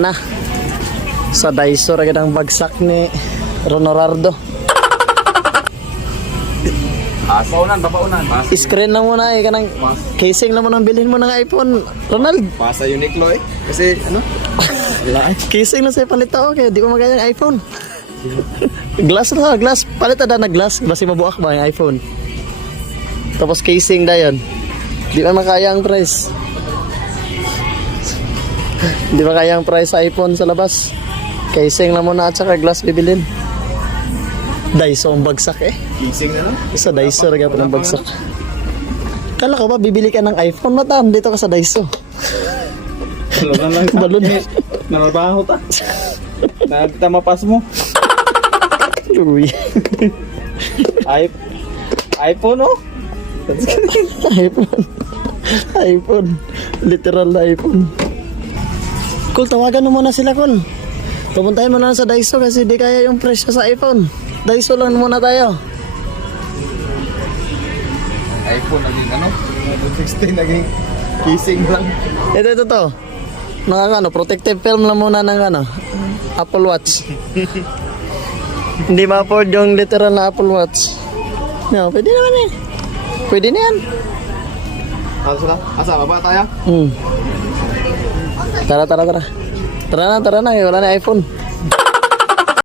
Na sa Daiso agad ang bagsak ni Ronardo. Papaunan. Screen lang muna kanang casing lang mo nang bilhin mo ng iPhone, Ronald. Pasa Uniqlo kasi ano? Casing na sa palita okay, di mo magaya ng iPhone. Glass palita na glass basi mabuak ba yung iPhone. Tapos casing da yon. Di ba makaya ang price? Di ba kaya ang price sa iPhone sa labas? Casing lang muna at saka glass bibilin. Daiso ang bagsak Casing na lang. Sa Daiso raga pa ng bagsak. Kala ko ba bibili ka ng iPhone matam dito ka sa Daiso. Balon. Narabaho ta. Nagtamapas mo. Uy. iPhone oh. iPhone. Literal na iPhone. Cool, tawagan mo muna sila, Cool. Pupuntahin mo na sa Daiso kasi di kaya yung presyo sa iPhone. Daiso lang muna tayo. iPhone naging ano? 16 naging casing lang. Ito. Protective film lang muna ng Apple Watch. Hindi ma-afford yung literal na Apple Watch. No, pwede naman Pwede na yan. Asa baba tayo? Tara na. Wala na iPhone.